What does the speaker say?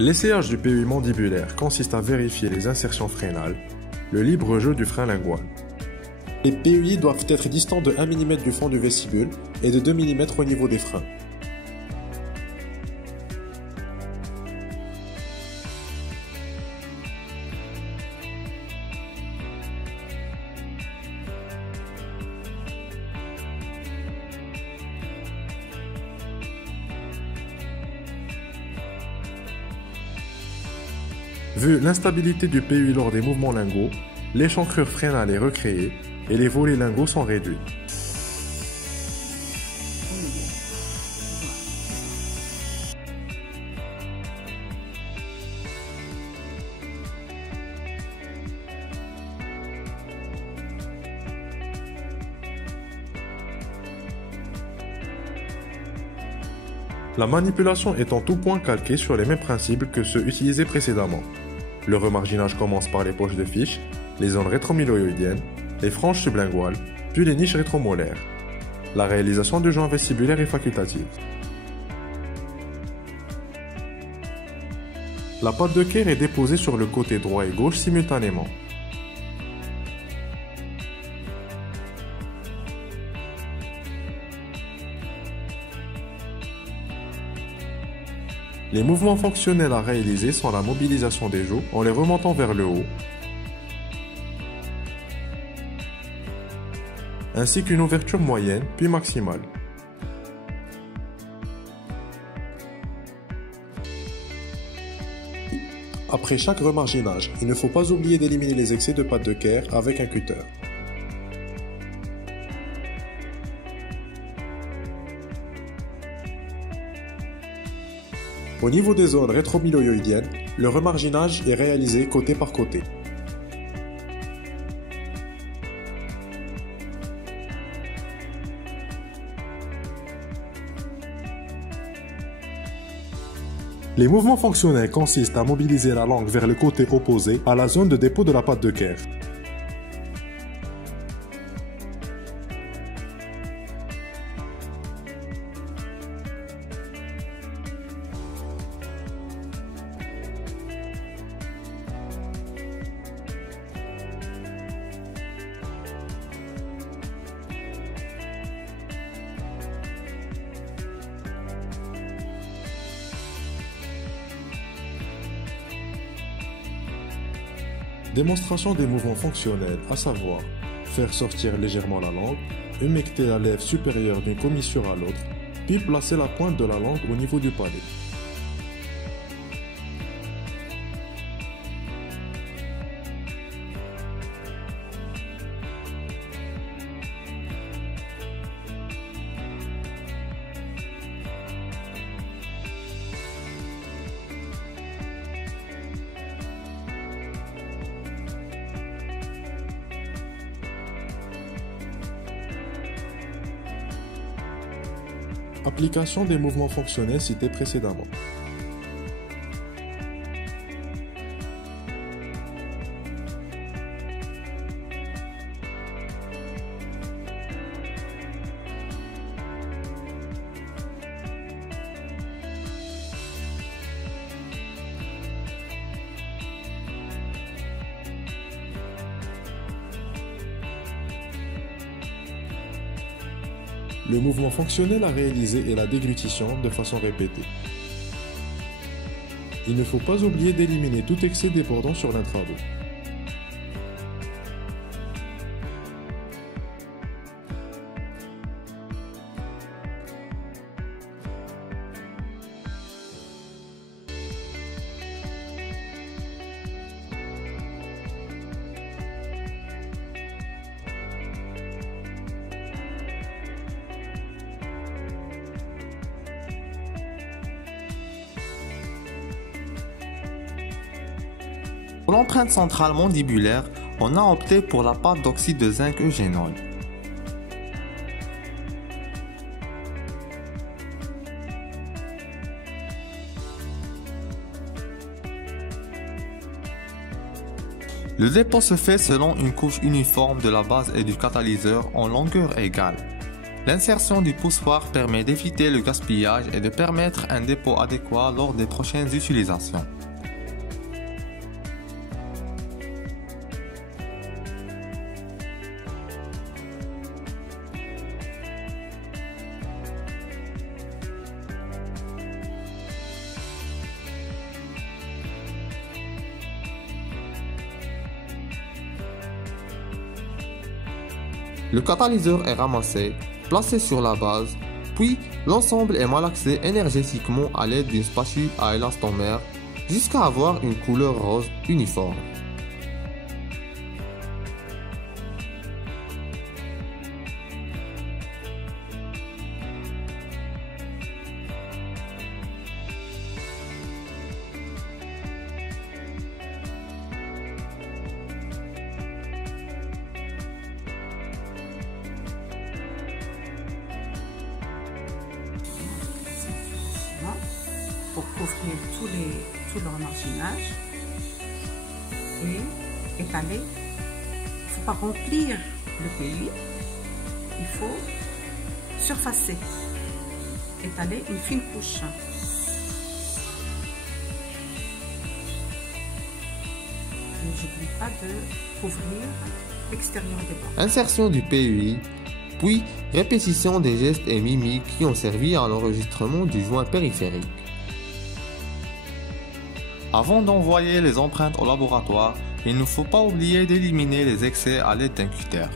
L'essayage du PUI mandibulaire consiste à vérifier les insertions frénales, le libre jeu du frein lingual. Les PUI doivent être distants de 1 mm du fond du vestibule et de 2 mm au niveau des freins. Vu l'instabilité du PUI lors des mouvements linguaux, l'échancrure frénale est recréée et les volets linguaux sont réduits. La manipulation est en tout point calquée sur les mêmes principes que ceux utilisés précédemment. Le remarginage commence par les poches de fiche, les zones rétromyloïdiennes, les franges sublinguales, puis les niches rétromolaires. La réalisation du joint vestibulaire est facultative. La patte de Kerr est déposée sur le côté droit et gauche simultanément. Les mouvements fonctionnels à réaliser sont la mobilisation des joues en les remontant vers le haut, ainsi qu'une ouverture moyenne puis maximale. Après chaque remarginage, il ne faut pas oublier d'éliminer les excès de patte de Kerr avec un cutter. Au niveau des zones rétromyloïdiennes, le remarginage est réalisé côté par côté. Les mouvements fonctionnels consistent à mobiliser la langue vers le côté opposé à la zone de dépôt de la patte de Kerr. Démonstration des mouvements fonctionnels, à savoir faire sortir légèrement la langue, humecter la lèvre supérieure d'une commissure à l'autre, puis placer la pointe de la langue au niveau du palais. Application des mouvements fonctionnels cités précédemment. Le mouvement fonctionnel à réaliser est la déglutition de façon répétée. Il ne faut pas oublier d'éliminer tout excès débordant sur l'intrado. Pour l'empreinte centrale mandibulaire, on a opté pour la pâte d'oxyde de zinc eugénol. Le dépôt se fait selon une couche uniforme de la base et du catalyseur en longueur égale. L'insertion du poussoir permet d'éviter le gaspillage et de permettre un dépôt adéquat lors des prochaines utilisations. Le catalyseur est ramassé, placé sur la base, puis l'ensemble est malaxé énergétiquement à l'aide d'une spatule à élastomère jusqu'à avoir une couleur rose uniforme. Pour couvrir tout le remarginage et étaler. Il ne faut pas remplir le PUI, il faut surfacer, étaler une fine couche. N'oublie pas de couvrir l'extérieur des bords. Insertion du PUI, puis répétition des gestes et mimiques qui ont servi à l'enregistrement du joint périphérique. Avant d'envoyer les empreintes au laboratoire, il ne faut pas oublier d'éliminer les excès à l'aide d'un cutter.